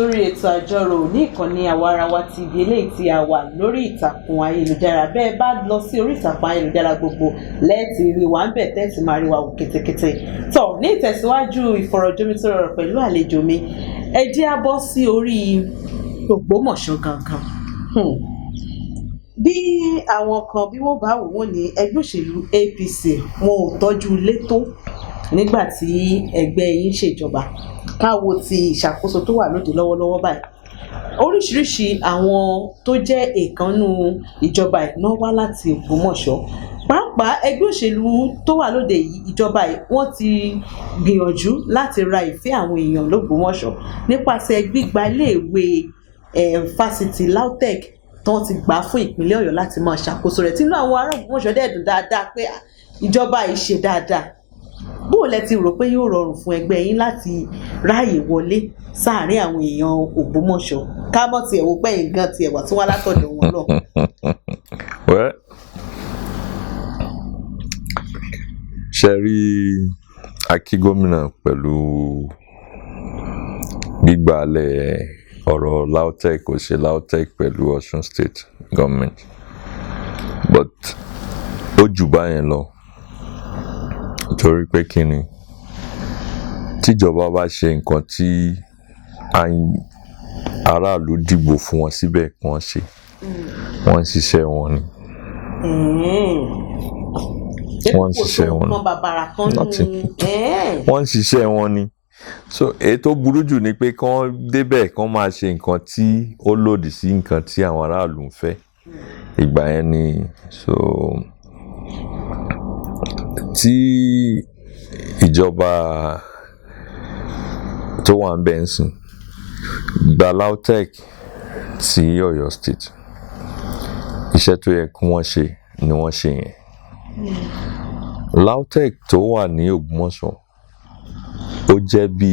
sórí ètò àjọrò ní ìkànnì Àwarawa TV eléyìí tí a wà lórí ìtàkùn ayélujára. Bẹ́ẹ̀ bá lọ sí orí ìtàkùn ayélujára gbogbo lẹ́ẹ̀tì rí wa ń bẹ̀ tẹ́ẹ̀tì máa rí wa wò kétékété. Tọ́ ní ìtẹ̀síwájú ìfọ̀rọ̀jomitoro pẹ̀lú àlejò mi, ẹ jẹ́ á bọ́ sí orí Ògbómọ̀ṣọ́ gangan. Bí àwọn kan bí wọ́n bá wò wọ́n ní ẹgbẹ́ òṣèlú APC wọn ò tọ́jú ilé tó nígbà tí ẹgbẹ́ yín ṣèjọba. Káwo ti ìṣàkóso tó wà lóde lọ́wọ́lọ́wọ́ báyìí. Oríṣiríṣi àwọn tó jẹ́ èèkánú ìjọba náà wá láti Ògbómọ̀ṣọ́. Pàápàá ẹgbẹ́ òṣèlú tó wà lóde yìí ìjọba wọ́n ti gbìyànjú láti ra ìfẹ́ àwọn èèyàn l'Ògbómọ̀ṣọ́ nípasẹ̀ gbígba iléèwé fásitì LAUTECH tán ti gbà fún ìpínlẹ̀ Ọ̀yọ́ láti máa ṣàkóso rẹ̀. Tínú àwọn ará Ògbómọ̀ṣọ́ dẹ̀ dùn dáadáa pé ìjọba yìí ṣe dáadáa. Bó lẹ ti rò pé yóò rọrùn fún ẹgbẹ́ yín láti ráàyè wọlé sáàárín àwọn èèyàn Ògbómọ̀ṣọ́ ká mọ̀ tiẹ̀ wò pé nǹkan tiẹ̀ wà tí wọ́n látọ̀dọ̀ wọn náà. Ṣe rí akí gómìnà pẹ̀lú gbígbàlẹ̀ ọ̀rọ̀ LAUTECH kò ṣe LAUTECH pẹ̀lú Ọ̀ṣun State government, but ó jù báyẹn lọ. Torí pé kí ni tíjọba bá ṣe nǹkan tí aráàlú dìbò fún wọn síbẹ̀ kí wọ́n ṣe, wọ́n ń ṣiṣẹ́ wọn ni. Wọ́n ń ṣiṣẹ́ wọn ni. Wọ́n ń ṣiṣẹ́ wọn ni. So èyí tó burú jù ni pé kí wọ́n débẹ̀ kí wọ́n máa ṣe nǹkan tí ó lòdì sí nǹkan tí àwọn aráàlú ń fẹ́. Ìgbà yẹn ni tí ìjọba tó wà ń bẹ̀ ń sìn gba LAUTECH sí Ọ̀yọ́ State, iṣẹ́ tó yẹ kí wọ́n ṣe ni wọ́n ṣe yẹn. LAUTECH tó wà ní Ògbómọ̀ṣọ́ ó jẹ́ bí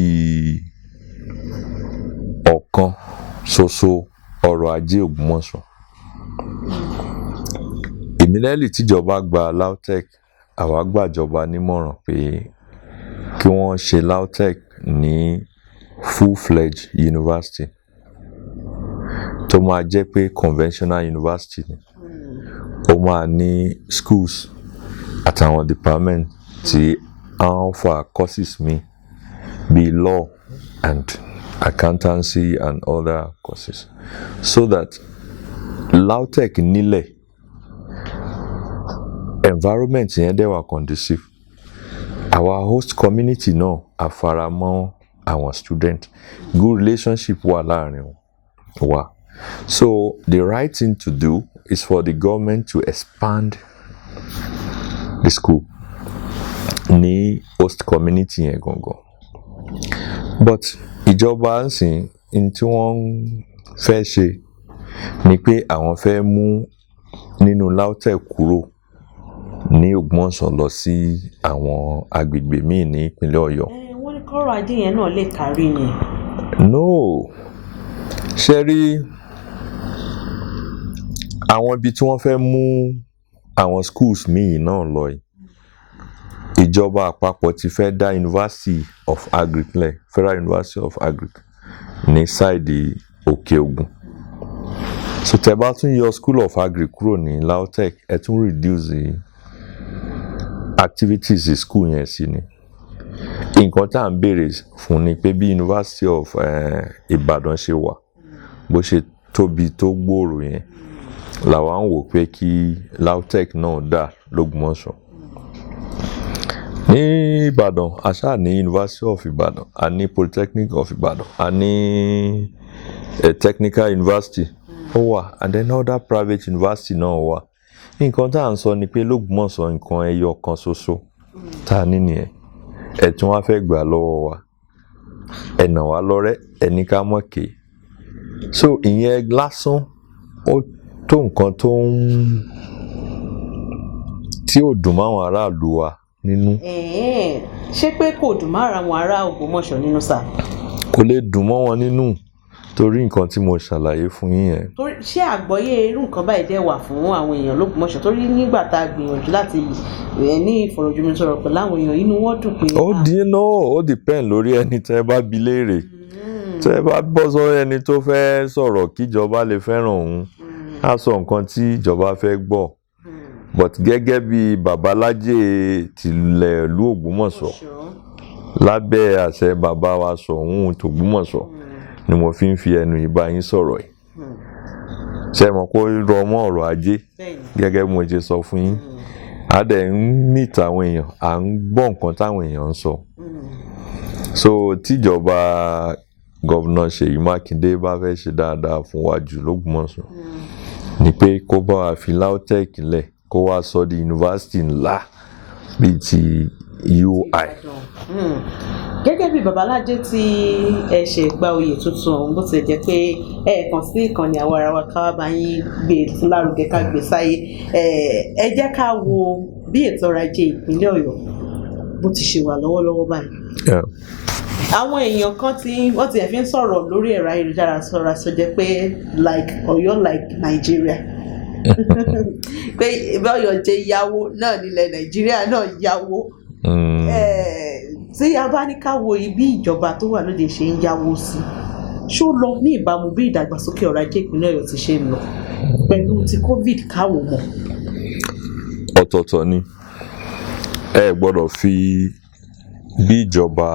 ọ̀kan ṣoṣo ọrọ̀ ajé Ògbómọ̀ṣọ́. Immediately tíjọba gba LAUTECH, àwa gbàjọba nímọ̀ràn pé kí wọ́n ṣe LAUTECH ní full-fledged university tó máa jẹ́ pé conventional university ni. Ó máa ní schools àtàwọn department tí àwọn fa courses mi bíi law and accountancy and other courses, so that LAUTECH nílẹ̀ environment yẹn dẹ̀ wà conducive. Our host community náà àfaramọ́ àwọn student, good relationship wà láàrin wa. So the right thing to do is for the government to expand the school ní host community yẹn gangan. But ìjọba ń sìn ní tí wọ́n fẹ́ ṣe ni pé àwọn fẹ́ mú nínú LAUTECH kúrò ní Ògbómọ̀ṣọ́ lọ sí àwọn agbègbè míì ní ìpínlẹ̀ Ọ̀yọ́. Wọ́n ní kọ́rọ̀ ajé yẹn náà lè kárí yẹn. No, ṣe rí àwọn ibi tí wọ́n fẹ́ mú àwọn schools míì náà lọ yìí, ìjọba àpapọ̀ ti fẹ́ dá University of Agric lẹ̀, Federal University of Agric ní sáìdì Òkè Ògùn. So tẹ́ bá tún yọ School of Agric kúrò ní LAUTECH, ẹ tún reduce the activities school yẹn sí ni. Nǹkan tá à ń béèrè fún ni pé bí University of Ìbàdàn ṣe wà bó ṣe tóbi tó gbòòrò yẹn làwa ń wò pé kí LAUTECH náà dà l'Ògbómọ̀ṣọ́. Ní Ìbàdàn a ṣáà ní University of Ìbàdàn, a ní Polytechnic of Ìbàdàn, a ní Technical University ó wà, and then other private university náà wà. Nǹkan tá à ń sọ ni pé l'Ògbómọ̀ṣọ́ nǹkan ẹyọ kan ṣoṣo tá a ní nìyẹn. Ẹ tún wá fẹ́ gbà lọ́wọ́ wa, ẹ nà wá lọ́rẹ́, ẹ ní ká mọ̀ ké. So ìyẹn lásán ó tó nǹkan tí ò dùn máwọn aráàlú wa nínú. Ṣé pé kò dùn mára àwọn ará Ògbómọ̀ṣọ́ nínú sà? Kò lè dùn mọ́ wọn nínú torí nǹkan tí mo ṣàlàyé fún yín yẹn. Ṣé àgbọ́yé irú nǹkan báyìí dẹ̀ wà fún àwọn èèyàn l'Ògbómọ̀ṣọ́? Torí nígbà tá a gbìyànjú láti ní ìfọ̀rọ̀jomitoro pẹ̀lú àwọn èèyàn, inú wọn dùn pé. Ó depend lórí ẹni tẹ́ bá bi léèrè. tẹ́ ẹ bá bọ́ sọ́rọ̀ ẹni tó fẹ́ sọ̀rọ̀ kíjọba lè fẹ́ràn òun á sọ nǹkan tí ìjọba fẹ́ gbọ́ but gẹ́gẹ́ bí bàbá LÁJÉ tilẹ̀ ìlú Ògbómọ̀ṣọ́ lábẹ́ àṣẹ bàbá wa Ṣọ̀ún tògbómọ̀ṣọ́ ni mo fi ń fi ẹnu yìí bá yín sọ̀rọ̀ yìí ṣe mọ̀ pé ó rọ mọ́ ọ̀rọ̀ ajé gẹ́gẹ́ bí mo ṣe sọ fún yín a dẹ̀ ń meet àwọn èèyàn à ń gbọ́ nǹkan táwọn èèyàn ń sọ so tíjọba gọ́vnà Ṣèyí Mákindé bá fẹ́ ṣe dáadáa fún wa jù l'Ógbómọ̀ṣọ́ ni pé kó bá wa fi LAUTECH lẹ̀ kó wá sọ di yunifásitì ńlá bíi ti UI. Gẹ́gẹ́ bí bàbá LÁJÉ tí ẹ ṣe gba oyè tuntun ọ̀hún bó ti jẹ́ pé ẹ̀ẹ̀kan sí ìkànnì àwa ara wa ká wá bá yín gbé lárugẹ ká gbé sáyé ẹ jẹ́ ká wo bí ètò ọrọ̀ ajé ìpínlẹ̀ Ọ̀yọ́ bó ti ṣe wà lọ́wọ́lọ́wọ́ báyìí. Àwọn èèyàn kan tí wọ́n ti fi ń sọ̀rọ̀ lórí ẹ̀rọ ayélujára sọ̀rọ̀ sọ jẹ́ pé like Ọ̀yọ́ like Nigeria pé ìbá Ọ̀yọ́ jẹ́ yáwó náà nílẹ̀ Nàìjíríà náà yáwó. Tí a bá ní ká wo ibi ìjọba tó wà lóde ṣe ń yáwó sí ṣó lọ ní ìbámu bí ìdàgbàsókè ọrọ̀ ajé ìpínlẹ̀ Ọ̀yọ́ ti ṣe ń lọ pẹ̀lú ti COVID káwò mọ̀. Ọ̀tọ̀ọ̀tọ̀ ni ẹ gbọ́dọ̀ fi bí ìjọba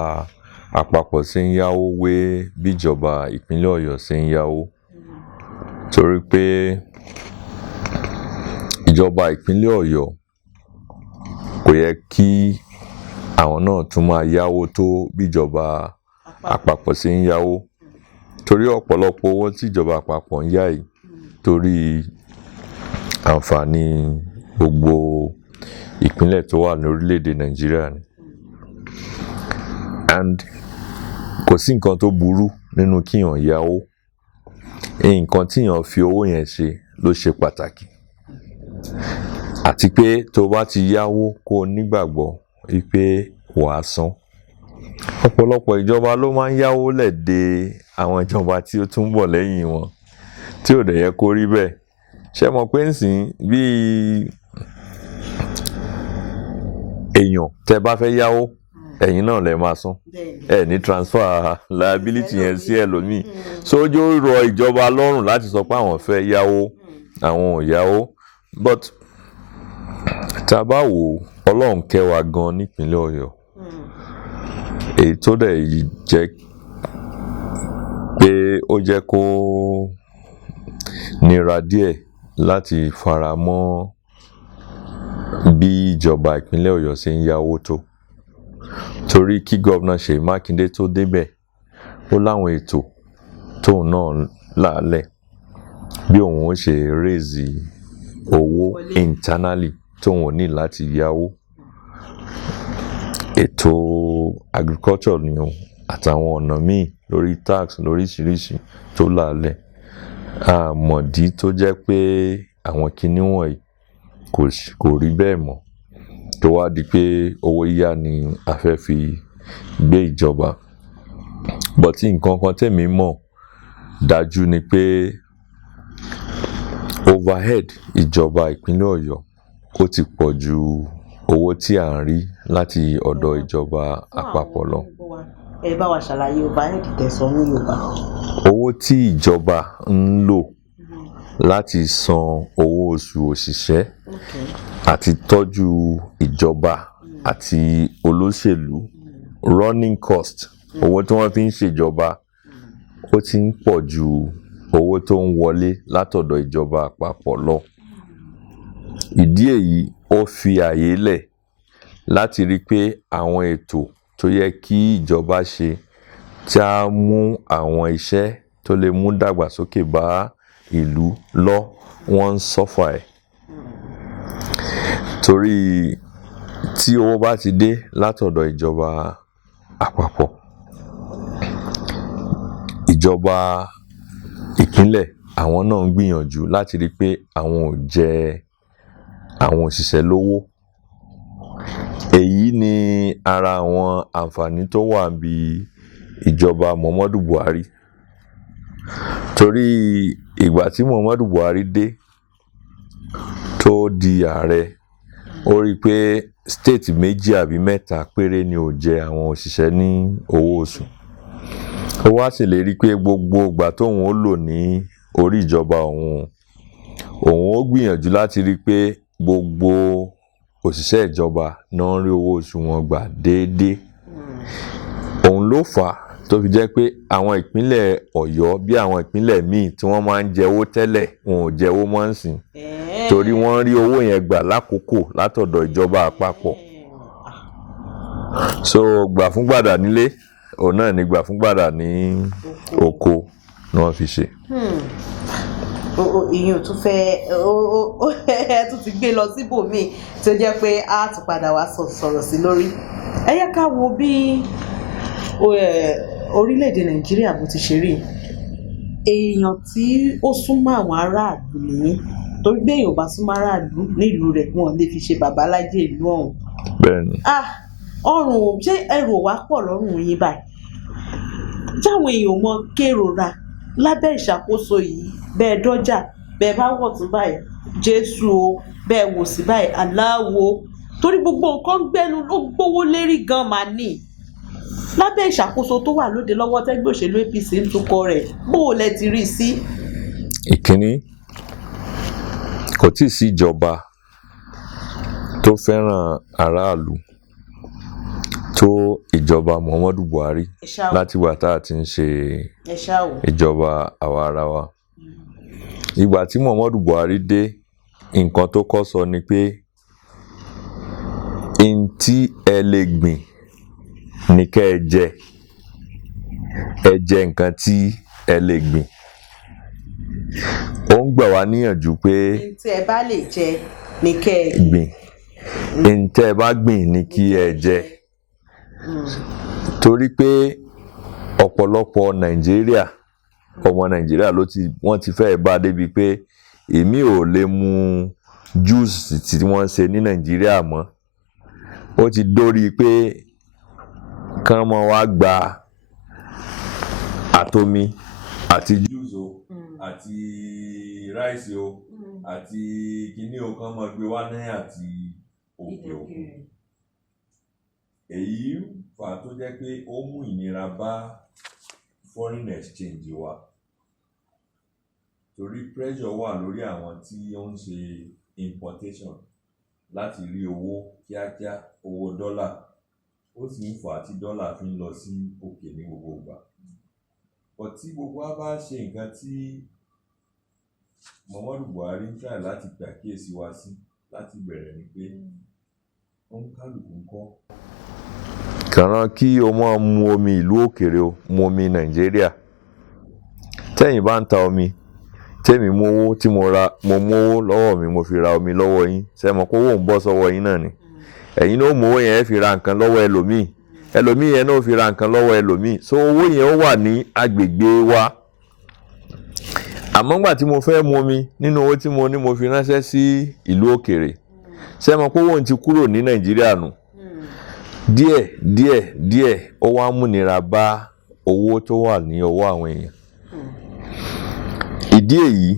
àpapọ̀ ṣe ń yáwó wé bí ìjọba ìpínlẹ̀ Ọ̀yọ́ ṣe ń yáwó torí pé ìjọba ìpínlẹ̀ Ọ̀yọ́ kò yẹ kí àwọn náà tún máa yáwó tó bíjọba àpapọ̀ ṣe ń yáwó torí ọ̀pọ̀lọpọ̀ owó tí ìjọba àpapọ̀ ń yá yìí torí àǹfààní gbogbo ìpínlẹ̀ tó wà ní orílẹ̀-èdè Nàìjíríà ni and kò sí nǹkan tó burú nínú kíyàn yáwó nǹkan tíyàn fi owó yẹn ṣe ló ṣe pàtàkì àti pé tó bá ti yáwó kó o nígbàgbọ́ wípé wàá san ọ̀pọ̀lọpọ̀ ìjọba ló máa ń yáwó lẹ̀ de àwọn ìjọba tí ó tún bọ̀ lẹ́yìn wọn tí ò dẹ̀ yẹ kó rí bẹ́ẹ̀ ṣé mọ̀ pé nsìn bí èèyàn tẹ́ bá fẹ́ yáwó ẹ̀yin náà lẹ máa san ẹ ní transfer liability yẹn sí ẹlòmíì sójú rọ ìjọba lọ́rùn láti sọ pé àwọn fẹ́ yáwó àwọn ò yáwó but tá a bá wò Ọlọ́run kẹ́ wa gan nípínlẹ̀ Ọ̀yọ́ èyí tó dẹ̀ jẹ́ pé ó jẹ́ kó nira díẹ̀ láti fara mọ́ bí ìjọba ìpínlẹ̀ Ọ̀yọ́ ṣe ń yáwó tó torí kí gọ́vnà Ṣèyí Mákindé tó débẹ̀ ó láwọn ètò tóun náà lálẹ̀ bí òun ó ṣe raise owó internally tóun ò ní láti yáwó ètò agriculture ni o àtàwọn ọ̀nà míì lórí tax lóríṣiríṣi tó lálẹ̀ àmọ̀dí tó jẹ́ pé àwọn kinní wọ̀nyí kò rí bẹ́ẹ̀ mọ́ tó wá di pé owó yíyá ni a fẹ́ fi gbé ìjọba but nǹkan kan tèmi mọ̀ dájú ni pé overhead ìjọba ìpínlẹ̀ Ọ̀yọ́ ó ti pọ̀ ju owó tí à ń rí láti ọ̀dọ̀ ìjọba àpapọ̀ lọ. Ẹ bá wa ṣàlàyé overhead tẹ̀sán ní Yorùbá. Owó tí ìjọba ń lò láti san owó oṣù òṣìṣẹ́ àti tọ́jú ìjọba àti olóṣèlú running cost owó tí wọ́n fi ń ṣèjọba ó ti ń pọ̀ ju owó tó ń wọlé látọ̀dọ̀ ìjọba àpapọ̀ lọ. Ìdí èyí ó fi àyè lẹ̀ láti rí pé àwọn ètò tó yẹ kí ìjọba ṣe tí a mú àwọn iṣẹ́ tó lè mú dàgbàsókè bá ìlú lọ wọ́n ń sọ́fà ẹ̀ torí tí owó bá ti dé látọ̀dọ̀ ìjọba àpapọ̀ ìjọba ìpínlẹ̀ àwọn náà ń gbìyànjú láti rí pé àwọn ò jẹ àwọn òṣìṣẹ́ lówó èyí ni ara àwọn àǹfààní tó wà bí ìjọba Muhammadu Buhari torí ìgbà tí Muhammadu Buhari dé tó di ààrẹ ó rí i pé state méjì àbí mẹ́ta péré ni ò jẹ àwọn òṣìṣẹ́ ní owó oṣù ó wá ṣèlérí pé gbogbo ìgbà tóun ó lò ní orí ìjọba òun ó gbìyànjú láti rí pé gbogbo òṣìṣẹ́ ìjọba náà ń rí owó oṣù wọn gbà déédéé. Òun ló fà á tó fi jẹ́ pé àwọn ìpínlẹ̀ Ọ̀yọ́ bí àwọn ìpínlẹ̀ míì tí wọ́n máa ń jẹ owó tẹ́lẹ̀ wọn ò jẹ owó mọ́ nsìn torí wọ́n rí owó yẹn gbà lákòókò látọ̀dọ̀ ìjọba àpapọ̀. So gbà fún gbàdà nílé òun náà ni gbà fún gbàdà ní oko ni wọ́n fi ṣe. Ìyẹn ò tún fẹ́ tún ti gbé lọ síbòmíì tí ó jẹ́ pé a tún padà wá sọ̀rọ̀ sí lórí. Ẹ yẹ ká wo bí orílẹ̀-èdè Nàìjíríà bó ti ṣe rí. Èèyàn tí ó súnmọ́ àwọn aráàlú nìyí torí bí èèyàn bá súnmọ́ aráàlú nílùú rẹ̀ wọn lè fi ṣe bàbá lájé ìlú ọ̀hún. Bẹ́ẹ̀ni. Ọrùn ṣé ẹrù wá pọ̀ lọ́rùn yín báyìí? Jáwọn èèyàn mọ kérora lábẹ́ ìṣàkóso yìí bẹ́ẹ̀ dọ́jà bẹ́ẹ̀ bá wọ̀ tún báyìí Jésù o bẹ́ẹ̀ wò sí báyìí aláwo torí gbogbo nǹkan gbẹ́nu ló gbówó lérí gan máa ní lábẹ́ ìṣàkóso tó wà lóde lọ́wọ́ tẹ́gbẹ́ òṣèlú APC ń tukọ̀ rẹ̀ bó o lẹ ti rí i sí. Ìkíní, kò tíì sí ìjọba tó fẹ́ràn aráàlú tó ìjọba Muhammadu Buhari láti ìgbà tá a ti ń ṣe ìjọba àwa ara wa. Ìgbà tí Muhammadu Buhari dé nǹkan tó kọ́ sọ ni pé n tí ẹ lè gbìn ní kẹ́ ẹ jẹ nǹkan tí ẹ lè gbìn. Ó ń gbà wá níyànjú pé n tí ẹ bá lè jẹ ní kẹ́ ẹ gbìn n tí ẹ bá gbìn ní kí ẹ jẹ. Torí pé ọ̀pọ̀lọpọ̀ ọmọ Nàìjíríà wọ́n ti fẹ́ bá débi pé èmi ò lè mu júùsì tí wọ́n ṣe ní Nàìjíríà mọ́. Ó ti dórí pé kán mọ́ wá gba àtomi àti júùsì o àti ráìsì o àti kíní o kán mọ́ gbé wá ní àti òkè òkun. Èyí fà tó jẹ́ pé ó mú ìnira bá foreign exchange wa torí pressure wà lórí àwọn tí ó ń ṣe importation láti rí owó kíákíá, owó dọ́là. Ó sì ń fà tí dọ́là fi ń lọ sí òkè ní gbogbo ìgbà. But tí gbogbo wa bá ṣe nǹkan tí Muhammadu Buhari ń try láti pàkíyèsí wa sí láti bẹ̀rẹ̀ ni pé ó ń kálukú ń kọ́. Kàrán kí o máa mu omi ìlú òkèrè o, mu omi Nàìjíríà. Tẹ́yin bá ń ta omi, tẹ́mi mú owó tí mo mú owó lọ́wọ́ mi mo fi ra omi lọ́wọ́ yín. Ṣé mọ̀ pé owó ń bọ́ sọ́wọ́ yín náà ni? Ẹ̀yin náà mú owó yẹn fi ra nǹkan lọ́wọ́ ẹlòmíì. Ẹlòmíì yẹn náà fi ra nǹkan lọ́wọ́ ẹlòmíì. So owó yẹn ó wà ní agbègbè wa. Àmọ́ nígbà tí mo fẹ́ mu omi nínú owó tí mo ní mo fi ránṣẹ́ sí ìlú òkèrè. Ṣé mọ̀ pé owó ń ti kúrò ní Nàìjíríà nù? Díẹ̀ ó wá múnira bá owó tó wà ní ọwọ́ àwọn èèyàn. Ìdí èyí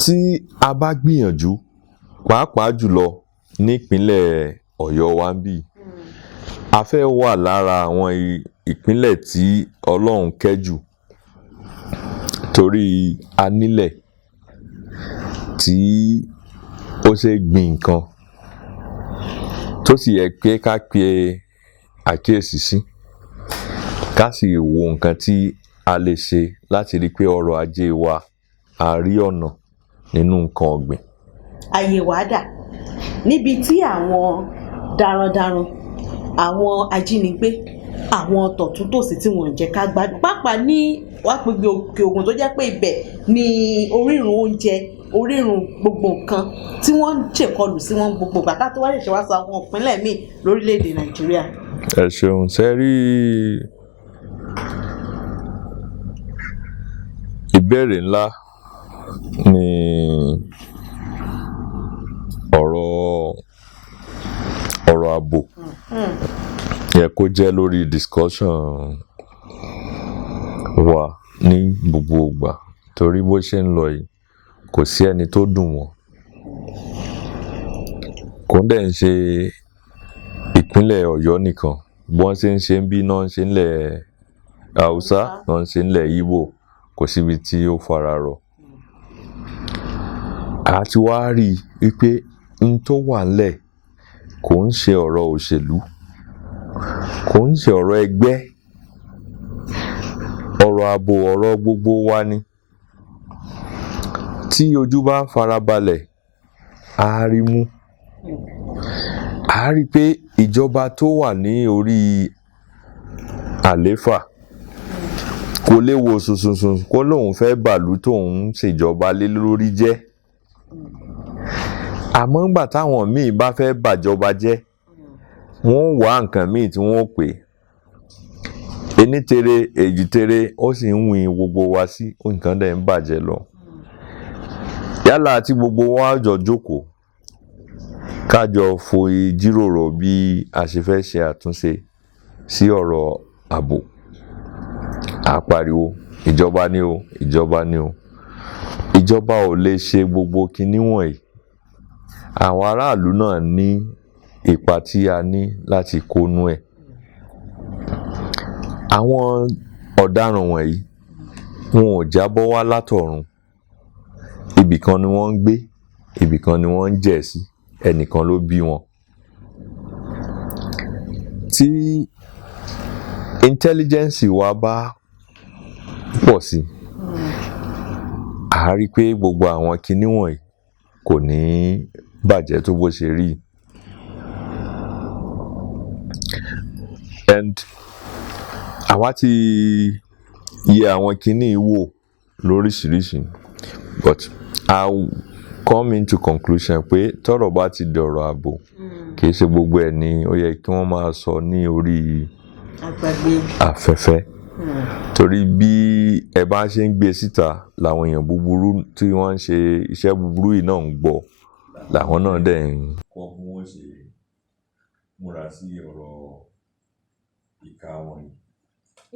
tí a bá gbìyànjú pàápàá jùlọ nípínlẹ̀ Ọ̀yọ́ wa ń bí a fẹ́ wà lára àwọn ìpínlẹ̀ tí Ọlọ́run kẹ́jù torí a nílẹ̀ tí ó ṣe gbìn nǹkan tó sì yẹ pé ká pe àkíyèsí sí ká sì wo nǹkan tí a lè ṣe láti rí pé ọrọ̀ ajé wa a rí ọ̀nà nínú nǹkan ọ̀gbìn. Àyè wá dà níbi tí àwọn darandaran àwọn ajínigbé àwọn tọ̀túntòsì tí wọ́n ń jẹ́ ká gbádùn pàápàá ní wàpègbè Òkè Ògùn tó jẹ́ pé ibẹ̀ ni orírun oúnjẹ orírun gbogbo nǹkan tí wọ́n ń ṣèkọlù sí wọn gbogbo bàtà tó wá lè ṣe wá sọ àwọn ìpínlẹ̀ míì lórílẹ̀‐èdè Nàìjíríà. Ẹ ṣeun ṣe rí ìbéèrè ńlá ni ọ̀rọ̀ ààbò yẹ kó jẹ́ lórí discussion wa ní gbogbo ìgbà torí bó ṣe ń lọ yìí kò sí ẹni tó dùn wọ́n. Kò dẹ̀ ń ṣe ìpínlẹ̀ Ọ̀yọ́ nìkan bí wọ́n ṣe ń ṣe ń bí náà ń ṣe ńlẹ̀ Haúsá náà ń ṣe nílẹ̀ Ìgbò, kò síbi tí ó fara rọ. A ti wá rí i pé n tó wà ńlẹ̀ kò ń ṣe ọ̀rọ̀ òṣèlú, kò ń ṣe ọ̀rọ̀ ẹgbẹ́, ọ̀rọ̀ ààbò ọ̀rọ̀ gbogbo wa ni. Tí ojú bá farabalẹ̀, a rí mú. A rí pé ìjọba tó wà ní orí àléfà kò lè wo sùnsùnsùn kó lóun fẹ́ bàlú tóun ṣèjọba lé lórí jẹ́. Àmọ́ ńgbà táwọn míì bá fẹ́ bàjọba jẹ́, wọ́n wá nǹkan míì tí wọ́n pè ení tere èjì tere, ó sì ń win gbogbo wa sí nǹkan dẹ̀ ń bàjẹ́ lọ. Yálà tí gbogbo wa jọ jókòó kájọ foyí jíròrò bí a ṣe fẹ́ ṣe àtúnṣe sí ọ̀rọ̀ ààbò. A pariwo ìjọba ni o, ìjọba ni o. Ìjọba ò lè ṣe gbogbo kinní wọ̀nyí. Àwọn aráàlú náà ní ipa tí a ní láti kónú ẹ̀. Àwọn ọ̀daràn wọ̀nyí wọn ò jábọ́ wá látọ̀run. Ibìkan ni wọ́n ń gbé, ibìkan ni wọ́n ń jẹ̀ sí, ẹnìkan ló bí wọn. Tí intelligence wa bá pọ̀ sí, a rí pé gbogbo àwọn kinní wọ̀nyí kò ní bàjẹ́ tó bó ṣe rí. And àwa ti yẹ àwọn kinní wò lóríṣiríṣi, but I'll come into conclusion pé tọ́rọ̀ bá ti dọ̀rọ̀ ààbò, kì í ṣe gbogbo ẹ̀ ni ó yẹ kí wọ́n máa sọ ní orí afẹ́fẹ́. Torí bí ẹ bá ṣe ń gbé síta làwọn èèyàn búburú tí wọ́n ń ṣe iṣẹ́ búburú yìí náà ń gbọ́, làwọn náà dẹ̀ ń kọ́ bí wọ́n ṣe múra sí ọ̀rọ̀ ìka wọ̀nyí.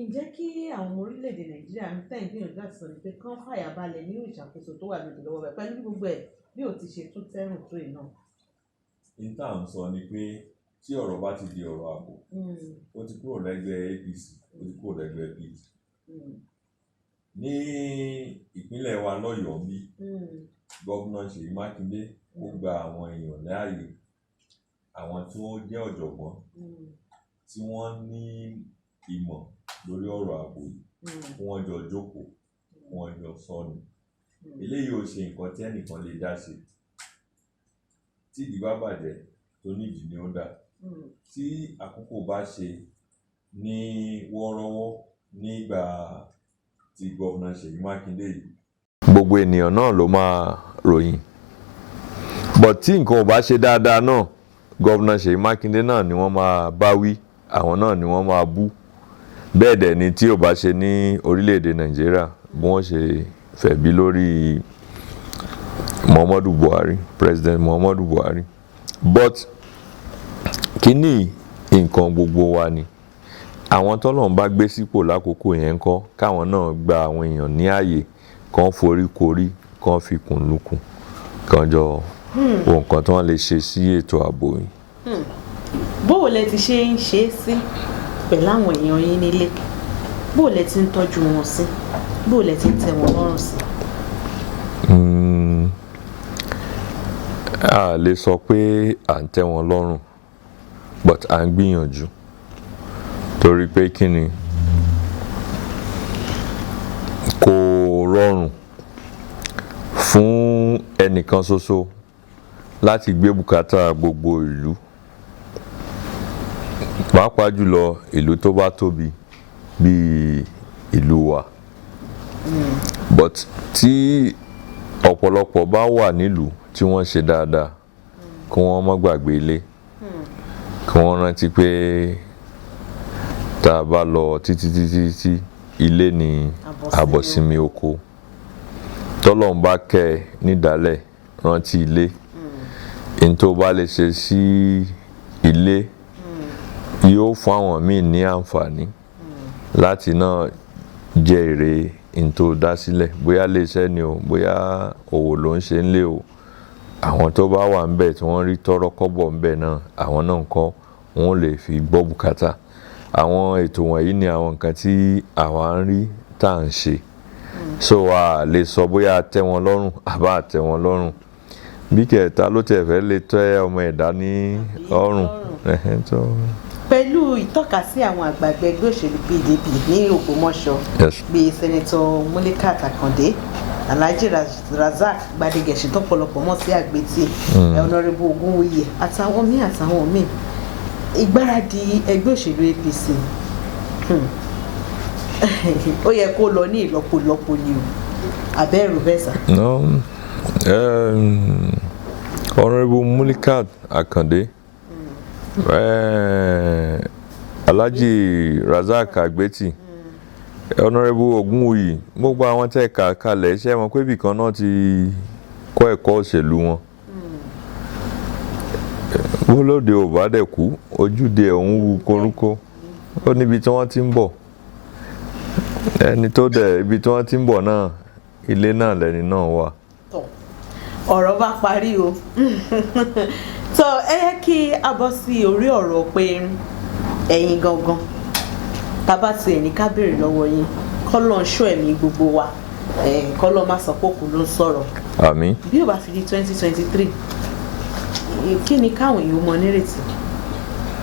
Ǹjẹ́ kí àwọn orílẹ̀-èdè Nàìjíríà ń tẹ̀ gbìyànjú láti sọ ní pé kán fàyà balẹ̀ nínú ìṣàkóso tó wà lóde lọ́wọ́ rẹ̀ pẹ̀lú gbogbo ẹ̀ bí ò ti ṣe tún tẹ́rùn tó yìí náà? N tá à ń sọ ni pé tí ọ̀rọ̀ bá ti di ọ̀rọ̀ ààbò, ó ti kúrò lẹ́gbẹ́ APC, ó ti kúrò lẹ́gbẹ́ PDP. Ní ìpínlẹ̀ wa lọ́yọ̀ọ́ bí gómìnà Ṣèyí Mákindé ó gba àwọn èèyàn láàyè, àwọn tí wọ́n jẹ́ ọ̀jọ̀gbọ́n tí wọ́n ní ìmọ̀ lórí ọ̀rọ̀ ààbò yìí, kí wọ́n jọ jókòó, kí wọ́n jọ sọnù. Eléyìí ò ṣe nǹkan tí ẹnìkan lè dá ṣe. Tí ìdí bá bàjẹ́ tó nídìí ni ó dà. Tí àkókò bá ṣe ní wọ́ọ́rọ́wọ́ nígbà tí gómìnà Ṣèyí Mákindé yìí, gbogbo ènìyàn náà ló máa ròyìn. But tí nǹkan ò bá ṣe dáadáa náà, gómìnà Ṣèyí Mákindé náà ni wọ́n máa bá wí, àwọn náà ni wọ́n máa bú. Bẹ́ẹ̀ dẹ̀ ni tí ò bá ṣe ní orílẹ̀-èdè Nàìjíríà, bí wọ́n ṣe fẹ̀bi lórí Muhammadu Buhari, President Muhammadu Buhari. But kíní nǹkan gbogbo wa ni. Àwọn tọ́lọ́run bá gbé sípò lákòókò yẹn ńkọ́, káwọn náà gba àwọn èèyàn ní ààyè, kán forí korí, kán fi kùn lukùn, kán jọ wo nǹkan tí wọ́n lè ṣe sí ètò ààbò yìí. Bó lẹ ti ṣe ń ṣe é sí pẹ̀lú àwọn èèyàn yín nílé? Bó lẹ ti ń tọ́jú wọn sí? Bó lẹ ti ń tẹ́ wọn lọ́rùn sí? A lè sọ pé à ń tẹ́ wọn lọ́rùn, but à ń gbìyànjú. Torí pé kí ni, kò rọrùn fún ẹnìkan ṣoṣo láti gbé bùkátà gbogbo ìlú, pàápàá jùlọ ìlú tó bá tóbi bíi ìlú wa. But tí ọ̀pọ̀lọpọ̀ bá wà nílùú tí wọ́n ṣe dáadáa, kí wọ́n má gbàgbé ilé, kí wọ́n rántí pé tá a bá lọ títí ilé ni àbọ̀sími oko. Tọ́lọ́run bá kẹ́ ẹ nídàálẹ̀, rántí ilé. N tó bá lè ṣe sí ilé yóò fún àwọn míì ní àǹfààní láti náà jẹ èrè n tó dá sílẹ̀. Bóyá iléeṣẹ́ ni o, bóyá òwò ló ń ṣe ńlé o. Àwọn tó bá wà ńbẹ̀ tí wọ́n rí tọ́rọ́ kọ́bọ̀ ńbẹ̀ náà, àwọn náà ńkọ́ wọn ò lè fi gbọ́ bùkátà. àwọn ètò wọ̀nyí ni àwọn nǹkan tí àwa ń rí tá à ń ṣe so a lè sọ bóyá a tẹ́ wọn lọ́rùn àbá tẹ́ wọn lọ́rùn bí kẹta ló tẹ̀ fẹ́ lè tẹ́ ọmọ ẹ̀dá ní ọrùn. Pẹ̀lú ìtọ́kasí àwọn àgbààgbà ẹgbẹ́ òṣèlú PDP ní Ògbómọ̀ṣọ́ bíi sẹ́nitọ́ Mulikat Akande, Alhaji Razak Gbadegẹ̀sì tọ́pọ̀lọpọ̀ mọ̀ sí Àgbétì, Honorable Ogunwuyi àtàwọn míì ìgbáradì ẹgbẹ́ òṣèlú APC ó yẹ kó lọ ní ìlọ́pọ̀lọpọ̀ ni o abẹ́rù bẹ́ẹ̀ sà. Honorable Mulikat Akande, Alhaji Razak Agbeti, Honorable Ogunwuyi, gbogbo àwọn tẹ́ ká kalẹ̀ ṣe mọ̀ pé ibì kan náà ti kọ́ ẹ̀kọ́ òṣèlú wọn. Bólóde ò bá dẹ̀ kú ojúde ọ̀hún wu korúkọ ó níbi tí wọ́n ti ń bọ̀ ẹni tó dẹ̀ ibi tí wọ́n ti ń bọ̀ náà ilé náà lẹ́ni náà wà. Ọ̀rọ̀ bá parí o so ẹ yẹ kí a bọ́ sí orí ọ̀rọ̀ pé ẹ̀yin gangan tábà tí ẹni ká béèrè lọ́wọ́ yín kọ́lọ́ ń ṣọ́ ẹ̀mí gbogbo wa kọ́lọ́ má sọ pé òkú ló ń sọ̀rọ̀. Àmín. Bí ó bá fi di 2023 kí ni káwọn èèyàn mọ nírètí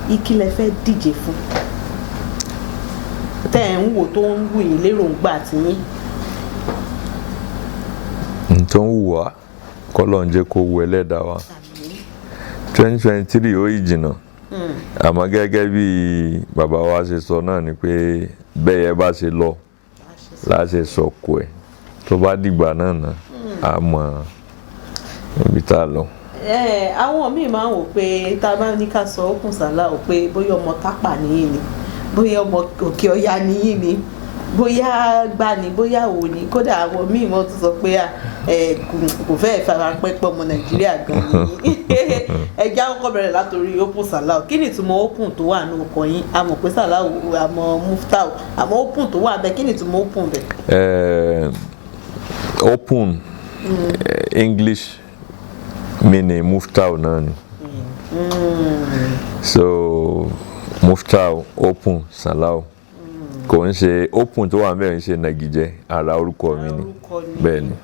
ìkìlẹ̀ fẹ́ díje fún tẹ́ ẹ̀ ń wò tó ń wù yín lérògbà tiyín. tó ń wù wá kọ́lọ́ ń jẹ́ kó wù ẹlẹ́dàá wa. 2023 ó yìí jìnnà àmọ́ gẹ́gẹ́ bí bàbá wa ṣe sọ náà ni pé bẹ́ẹ̀ bá ṣe lọ láṣẹ sọ̀kò ẹ̀ tó bá dìgbà náà ná a mọ̀ ibi tá a lọ. Àwọn míì máa ń wò pé tá a bá ní ká sọ Òpin SALAWU pé bóyá ọmọ tápà nìyí ni bóyá ọmọ òkè ọya nìyí ni bóyá gbá ni bóyá wò ni kódà àwọn míì wọ́n tún sọ pé kò fẹ́ẹ̀ fara pẹ́ pé ọmọ Nàìjíríà gan ni ẹja kọ́kọ́ bẹ̀rẹ̀ látòrí Òpin SALAWU. Kí ni ìtumọ̀ Òpin tó wà ní ọkọ̀ yín? A mọ̀ pé SALAWU àmọ́ MUFTAU àmọ́ Òpin tó wà bẹ́ẹ̀ kí ni ìtumọ̀ Òpin bẹ́ẹ̀? Òpin English meaning MUFTAU náà ni. So MUFTAU Òpin SALAWU kò ń ṣe Òpin tó wà bẹ́ẹ̀ ń ṣe nàgìjẹ́ ara orúkọ mi ni bẹ́ẹ̀ ni.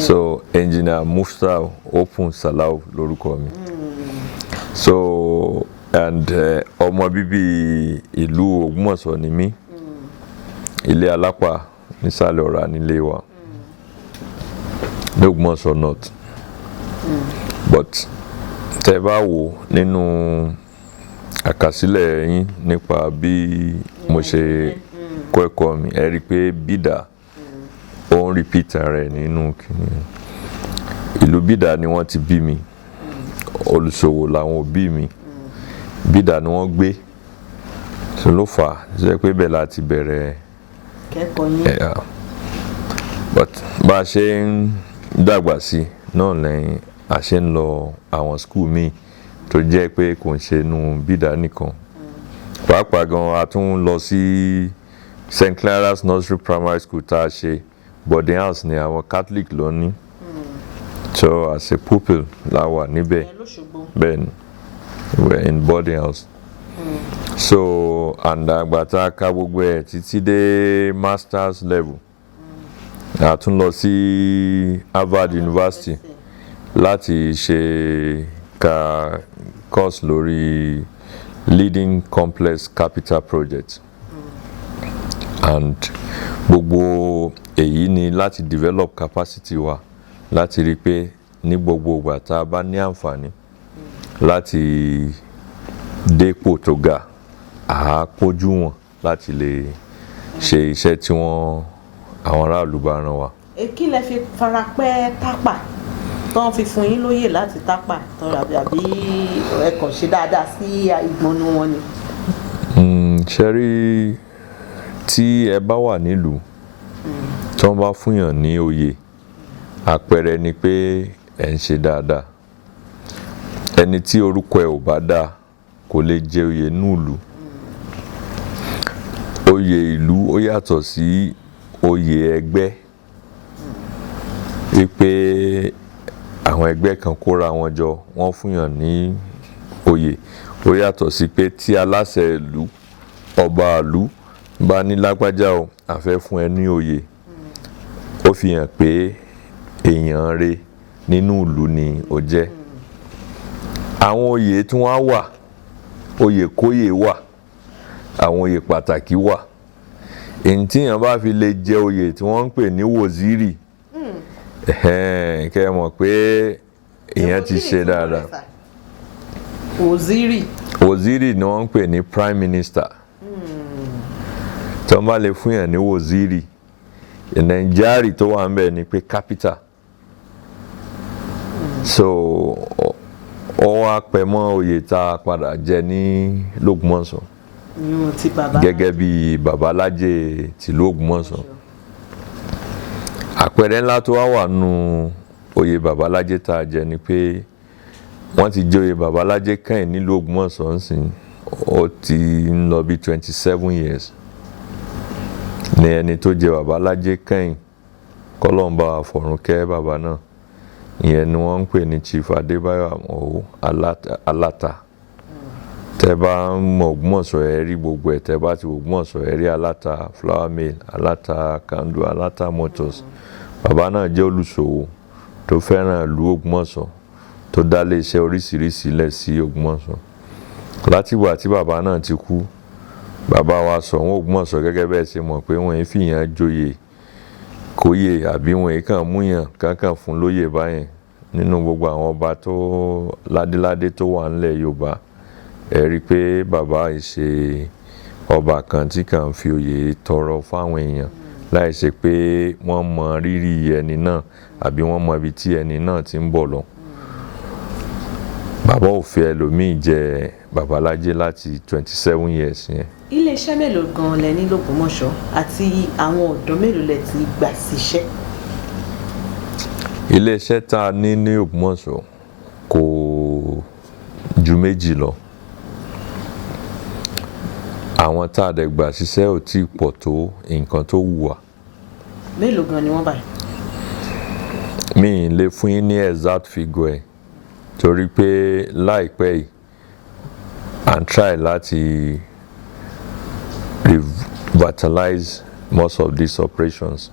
So engineer MUFTAU Òpin SALAWU lórúkọ mi. So and ọmọ bíbí ìlú Ògbómọ̀ṣọ́ ni mí, ilé Alápà nísàlẹ̀ Ọ̀rá nílé wa ní Ògbómọ̀ṣọ́ North. But tẹ́ bá wò nínú àkàsílẹ̀ yín nípa bí mo ṣe kọ́ ẹ̀kọ́ mi ẹ rí i pé bídà ó ń repeat rẹ̀ nínú kìnìún. Ìlú bídà ni wọ́n ti bí mi, olùṣòwò làwọn òbí mi, bídà ni wọ́n gbé tó ló fà á ṣe pé bẹ́ẹ̀ láti bẹ̀rẹ̀ kẹ́kọ̀ọ́ yín. But bá a ṣe ń dàgbà sí náà lẹ́yìn a ṣe ń lọ àwọn school míì tó jẹ́ pé kò ń ṣe inú bídà nìkan. Pàápàá gan a tún lọ sí St. Clara's Nursery Primary School tá a ṣe boarding house ni àwọn Catholic ló ní. So as a pupil la wà níbẹ̀ bẹ́ẹ̀ ni we were in boarding house. So and àgbà tá a ka gbogbo ẹ̀ títí dé masters level a tún lọ sí Harvard University láti ṣe ka course lórí leading complex capital project and gbogbo èyí ni láti develop capacity wa láti rí pé ní gbogbo ìgbà tá a bá ní àǹfààní láti dépò tó ga àá pójú wọn láti lè ṣe iṣẹ́ tí àwọn aráàlú bá rán wa. Kí lẹ fi fara pẹ́ tápà tó ń fi fún yín lóyè láti tápà àbí ẹ kàn ṣe dáadáa sí ìgbọ̀nù wọn ni? Ṣe rí tí ẹ bá wà nílùú tí wọ́n bá fúnyàn ní oyè àpẹẹrẹ ni pé ẹ ń ṣe dáadáa. Ẹni tí orúkọ ẹ̀ ò bá dáa kò lè jẹ oyè núùlù. Oyè ìlú ó yàtọ̀ sí oyè ẹgbẹ́ wípé àwọn ẹgbẹ́ kan kóra wọn jọ wọ́n fúnyàn ní oyè ó yàtọ̀ sí pé tí aláṣẹ ìlú ọba ìlú bá ní lágbájá o a fẹ́ fún ẹ ní oyè ó fi hàn pé èèyàn rere nínú ìlú ni ó jẹ́. àwọn oyè tí wọ́n wà oyè kóyè wà àwọn oyè pàtàkì wà èyí tí èèyàn bá fi lè jẹ oyè tí wọ́n ń pè ní wòzírì kẹ́ ẹ mọ̀ pé èèyàn ti ṣe dáadáa. wòzírì ni wọ́n ń pè ní prime minister tí wọ́n bá lè fún yàn ní wòzírì nàìjíríà tó wà ń bẹ̀ ni pé capital so ó wá pẹ̀ mọ́ oyè tá a padà jẹ ní l'Ògbómọ̀ṣọ́ gẹ́gẹ́ bí bàbá LÁJÉ tìlú Ògbómọ̀ṣọ́. àpẹẹrẹ ńlá tó wá wà nù oyè bàbá LÁJÉ tá a jẹ ni pé wọ́n ti jẹ oyè bàbá LÁJÉ kẹ́yìn nílùú Ògbómọ̀ṣọ́ ńsìn ó ti ń lọ bí 27 years ní ẹni tó jẹ bàbá LÁJÉ kẹ́yìn kọ́lọ́mbà fọ̀run kẹ́ bàbá náà ìyẹn ni wọ́n ń pè ní Chief Adébáyọ̀ Àmọ̀ó Aláta. tẹ́ bá ń mọ Ògbómọ̀ṣọ́ ẹ rí gbogbo ẹ̀ tẹ́ bá ti Ògbómọ̀ṣọ́ ẹ rí Aláta flour mill Aláta candle Aláta motors. bàbá náà jẹ́ olùṣòwò tó fẹ́ràn ìlú Ògbómọ̀ṣọ́ tó dá lé iṣẹ́ oríṣiríṣi lẹ̀ sí Ògbómọ̀ṣọ́. látìgbà tí bàbá náà ti kú bàbá wa Ṣọ̀ún Ògbómọ̀ṣọ́ gẹ́gẹ́ bẹ́ẹ̀ ṣe mọ̀ pé wọ́n ń fìyàn joyè kóyè àbí wọ́n kàn múyàn kankan fún lóyè báyẹn nínú gbogbo àwọn ọba tó ládéládé tó wà nílẹ̀ Yorùbá ẹ rí i pé bàbá ìṣe ọba kan tí kàn fi oyè tọrọ fáwọn èèyàn láì ṣe pé wọ́n mọ rírì ẹni náà àbí wọ́n mọ ibi tí ẹni náà ti ń bọ̀ lọ. bàbá ò fẹ́ ẹlòmíì jẹ bàbá LÁJÉ láti 27 years yẹn. iléeṣẹ́ mélòó gan-an lẹ ní l'Ògbómọ̀ṣọ́ àti àwọn ọ̀dọ́ mélòó lẹ ti gbà síṣẹ́? iléeṣẹ́ tá a ní ní Ògbómọ̀ṣọ́ kò ju 2 lọ. àwọn tá a dẹ̀ gbà síṣẹ́ ò tí ì pọ̀ tó nǹkan tó wù wá. mélòó gan-an ni wọ́n báyìí? mi ì lè fún yín ní exact figure ẹ̀ torí pé láìpẹ́ yìí à ń try láti revitalize most of these operations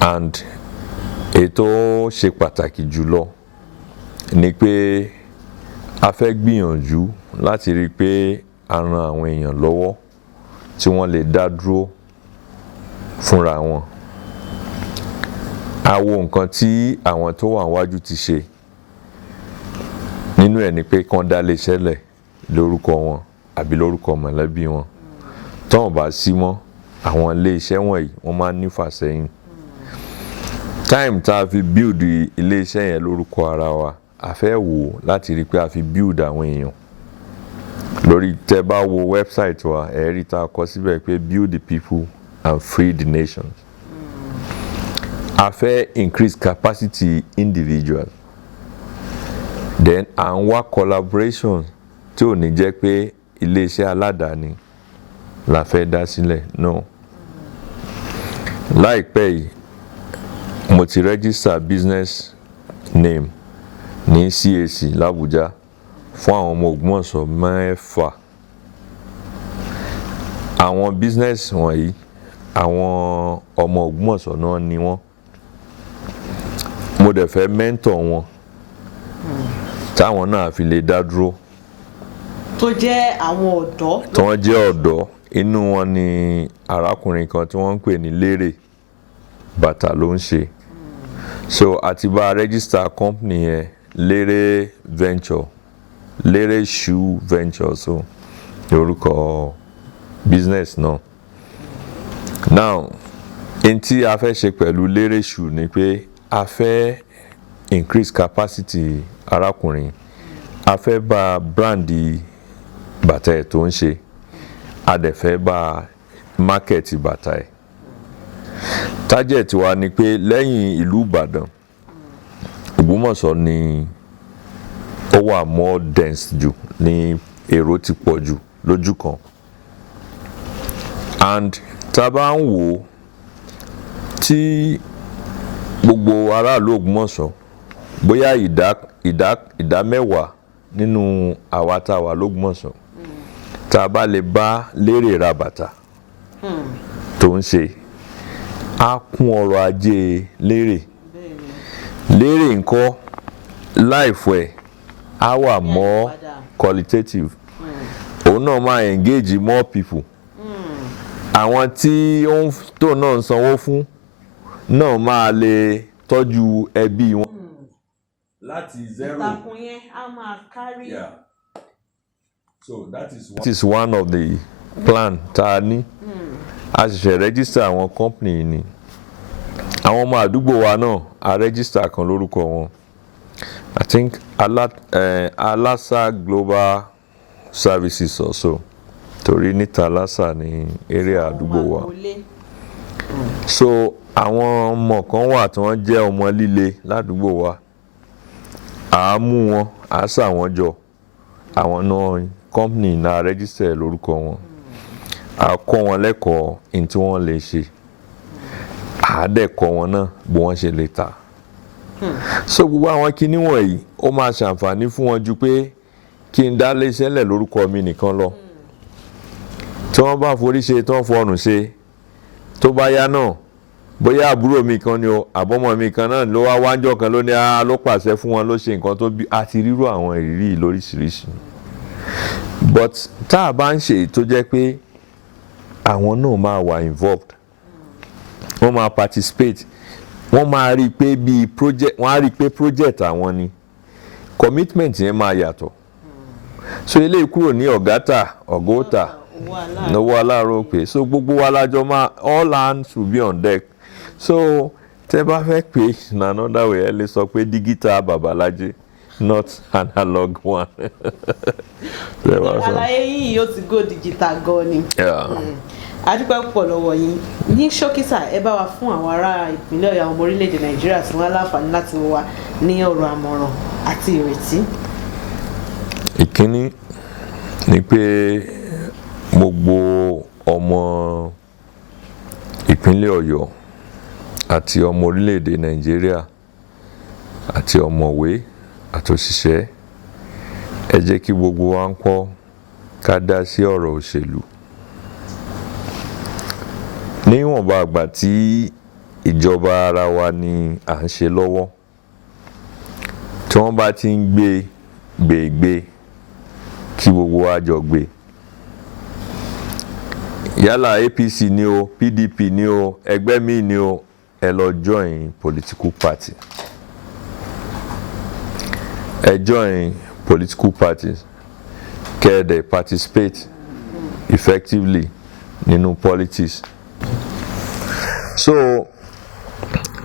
and ètò ṣe pàtàkì jùlọ ni pé a fẹ́ gbìyànjú láti rí i pé a ran àwọn èèyàn lọ́wọ́ tí wọ́n lè dá dúró fúnra wọn. a wo nǹkan tí àwọn tó wà níwájú ti ṣe nínú ẹ̀ ni pé kán dá lè ṣẹlẹ̀ lórúkọ wọn àbí lórúkọ mọ̀lẹ́bí wọn tọ́wọ́n bá sí mọ́ àwọn ilé iṣẹ́ wọ̀nyí wọ́n máa ń nífàsẹ́yìn. time tá a fi build ilé iṣẹ́ yẹn lórúkọ ara wa a fẹ́ wò láti rí i pé a fi build àwọn èèyàn lórí tẹ́ bá wo website wa ẹ rí tá a kọ síbẹ̀ pé build the people and free the nations. a fẹ́ increase capacity individual then à ń wá collaboration tí ò ní jẹ́ pé iléeṣẹ́ aládàáni la fẹ́ dá sílẹ̀ no. láìpẹ́ yìí mo ti register business name ní CAC l'Abuja fún àwọn ọmọ Ògbómọ̀ṣọ́ 6. àwọn business wọ̀nyí àwọn ọmọ Ògbómọ̀ṣọ́ náà ni wọ́n. mo dẹ̀ fẹ́ mentor wọn táwọn náà fi lè dá dúró. tó jẹ́ àwọn ọ̀dọ́. tí wọ́n jẹ́ ọ̀dọ́ inú wọn ni arákùnrin kan tí wọ́n ń pè ní Lérè bàtà ló ń ṣe. so àti bá a register company yẹn Lérè venture Lérè shoe venture so orúkọ business náà. now n tí a fẹ́ ṣe pẹ̀lú Lérè shoe ni pé a fẹ́ increase capacity arákùnrin a fẹ́ bá brandi bàtà ẹ̀ tó ń ṣe a dẹ̀ fẹ́ bá market bàtà ẹ̀. target wa ni pé lẹ́yìn ìlú Ìbàdàn Ògbómọ̀ṣọ́ ni ó wà more dense jù ní èrò ti pọ̀ jù lójú kan and tá a bá ń wò ó tí gbogbo aráàlú Ògbómọ̀ṣọ́ bóyá ìdá 10 nínú àwa tá a wà l'Ògbómọ̀ṣọ́ tá a bá lè bá lérè ra bàtà tó ń ṣe á kún ọrọ̀ ajé lérè. Lérè ńkọ́ láìfọ̀ ẹ̀ á wà more qualitative. Òun náà máa engage more people. Àwọn tí tó náà ń sanwó fún náà máa lè tọ́jú ẹbí wọn. Láti zero. Ìtàkùn yẹn á máa kárí. Yeah. So that is one of the plan tá a ní. A ṣẹ̀ṣẹ̀ register àwọn company ni. Àwọn ọmọ àdúgbò wa náà a register kan lórúkọ wọn. I think Alasa Global Services also. Torí níta Alasa ní area àdúgbò wa. So àwọn ọmọ kan wà tí wọ́n jẹ́ ọmọ líle ládùúgbò wa. À á mú wọn, à á sà wọ́n jọ. Àwọn náà company náà register lórúkọ wọn. À á kọ́ wọn lẹ́kọ̀ọ́ in tí wọ́n lè ṣe. À á dẹ̀ kọ́ wọn náà bí wọ́n ṣe lè tà. So gbogbo àwọn kinní wọ̀nyí ó máa ṣàǹfààní fún wọn ju pé kí n dá iléeṣẹ́ lẹ̀ lórúkọ mi nìkan lọ. Tí wọ́n bá forí ṣe tí wọ́n fọrùn ṣe tó bá yá náà bóyá àbúrò mi kan ni o àbọ̀mọ̀ mi kan náà ló wá wájọ́ kan ló ní ló pàṣẹ fún wọn ló ṣe nǹkan tó bí àti rírú àwọn ìrírí lóríṣiríṣi. But tá a bá ń ṣe tó jẹ́ pé àwọn náà máa wà involved, wọ́n máa participate, wọ́n máa rí i pé bíi project, wọ́n á rí i pé project àwọn ni, commitment yẹn máa yàtọ̀. So eléyìí kúrò ní ọ̀gátà ọ̀gọ́ta lọ́wọ́ aláàárọ̀ pé so gbogbo wa lájọ máa all hands will be on deck. So tẹ́ bá fẹ́ pé in another way ẹ lè sọ pé digital bàbá LÁJÉ not analog one. Àlàyé yìí yóò ti go digital gan ni. Adúpẹ́ púpọ̀ lọ́wọ́ yín. Ní ṣókísà ẹ bá wa fún àwọn ará ìpínlẹ̀ Ọ̀yọ́ àwọn ọmọ orílẹ̀-èdè Nàìjíríà tí wọ́n láǹfààní láti wá ní ọ̀rọ̀ àmọ̀ràn àti ìrètí. Ìkíní ni pé gbogbo ọmọ ìpínlẹ̀ Ọ̀yọ́ àti ọmọ orílẹ̀-èdè Nàìjíríà àti ọ̀mọ̀wé àti òṣìṣẹ́ ẹ jẹ́ kí gbogbo wa ń kọ́ ká dá sí ọ̀rọ̀ òṣèlú. Níwọ̀nba àgbà tí ìjọba ara wa ni à ń ṣe lọ́wọ́, tí wọ́n bá ti ń gbé kí gbogbo wa jọ gbé. Yálà APC ni o, PDP ni o, ẹgbẹ́ mi ni o, ẹ lọ join political party. Ẹ join political parties kẹ́ ẹ dẹ̀ participate effectively nínú politics. So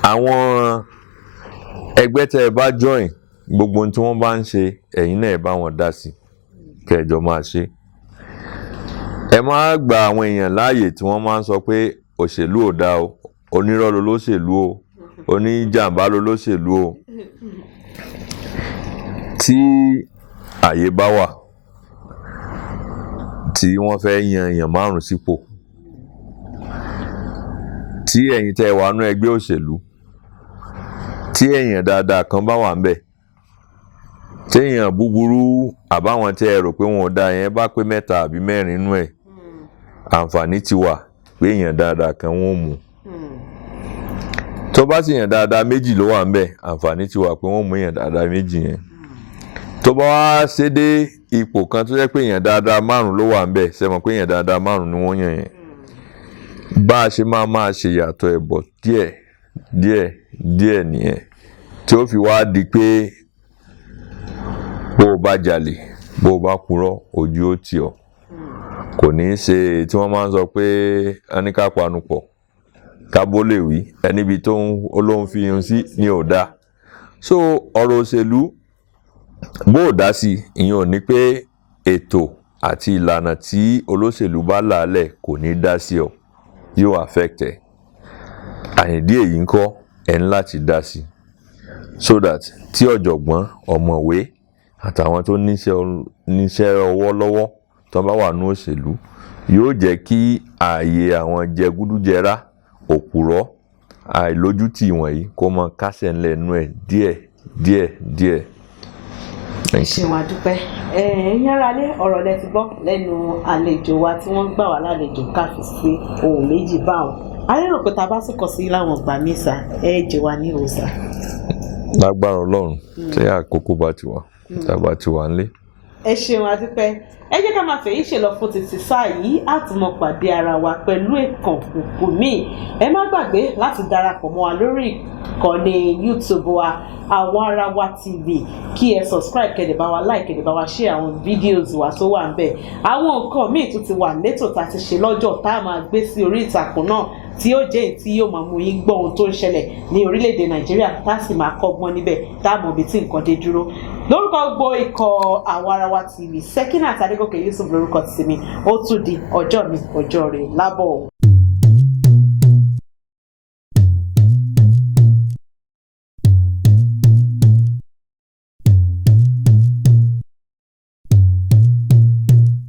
àwọn ẹgbẹ́ tẹ́ ẹ bá join gbogbo ohun tí wọ́n bá ń ṣe ẹ̀yin náà ẹ bá wọn dá sí kẹ́ ẹ jọ máa ṣe. Ẹ má gba àwọn èèyàn láàyè tí wọ́n máa ń sọ pé òṣèlú ò dáa o, onírọ́ ló lóṣèlú o, oníjàmbá ló lóṣèlú o. Tí àyè bá wà tí wọ́n fẹ́ yan èèyàn 5 sípò, tí ẹ̀yin tẹ́ wà nú ẹgbẹ́ òṣèlú, tí èèyàn dáadáa kan bá wà ńbẹ̀, tí èèyàn búburú àbáwọn tẹ́ ẹ rò pé wọn ò dáa yẹn bá pé 3 àbí 4 nínú ẹ̀, àǹfààní ti wà pé èèyàn dáadáa kan wọ́n mú. Tó bá sì èèyàn dáadáa 2 ló wà ńbẹ̀, àǹfààní ti wà pé wọ́n mú èèyàn dáadáa 2 yẹn. Tó bá wá ṣe dé ipò kan tó jẹ́ pé èèyàn dáadáa 5 ló wà ńbẹ̀, ṣé mọ̀ pé èèyàn dáadáa 5 ni wọ́n yàn yẹn. Bá a ṣe máa ṣe yàtọ̀ ẹ̀bọ̀ díẹ̀ nìyẹn tí ó fi wá di pé bó o bá jalè, bó o bá purọ́, ojú ó tì ọ́. Kò ní í ṣe tí wọ́n máa ń sọ pé ẹni ká panupọ̀ kábó lè wí ẹni ibi tó olóhùn fi hàn sí ni ò dá. So ọ̀rọ̀ òṣèlú bó o dá sí ìyẹn ò ní pé ètò àti ìlànà tí olóṣèlú bá làálẹ̀ kò ní dá sí ọ, yóò affect ẹ. Àyìndí èyí ń kọ́ ẹ ń láti dá sí so that tí ọ̀jọ̀gbọ́n ọ̀mọ̀wé àtàwọn tó níṣẹ́ ọwọ́ lọ́wọ́ tó bá wà ní òṣèlú yóò jẹ́ kí ààyè àwọn jẹgúdújẹrá òpùrọ́ àìlójútì wọ̀nyí kó mọ kásẹ̀ ńlẹ̀ nú ẹ̀ díẹ̀. ṣeun àdúpẹ́ ẹ̀yin aráalé ọ̀rọ̀ lẹ ti gbọ́ lẹ́nu àlejò wa tí wọ́n gbà wá lálejò káfí sí ohun méjì báwọn a lérò pé tá a bá sì kọ sí láwọn ìgbà míì sá ẹ jẹ́ wa ní òòsà. lágbára Ọlọ́run tí àkókò bá ti wà tá a bá ti wà nílé. ẹ ṣeun àdúpẹ́ ẹ jẹ́ ká máa fèyí ṣe lọ fún títí sáà yìí á tún mọ pàdé ara wa pẹ̀lú ẹ̀kàn òkú míì ẹ má gbàgbé láti darapọ̀ mọ́ wa lórí ìkànnì YouTube wa Àwarawa TV kí ẹ subscribe kẹ́dẹ̀ bá wa like kẹ́dẹ̀ bá wa share àwọn videos wa tó wà ń bẹ̀ àwọn nǹkan míì tó ti wà létò tá a ti ṣe lọ́jọ́ tá a máa gbé sí orí ìtàkùn náà tí ó jẹ́ tí yóò máa mú yín gbọ́ ohun tó ń ṣẹlẹ̀ ní orílẹ̀-èdè Nàìjíríà tá a sì máa kọ́gbọ́n níbẹ̀ tá a mọ̀ bí tí nǹkan dé dúró lórúkọ gbogbo ikọ̀ Àwarawa TV Sekinat Adégòkè Yusuf lórúkọ tèmi ó tún di ọjọ́ mi ọjọ́ rẹ̀ lábọ̀.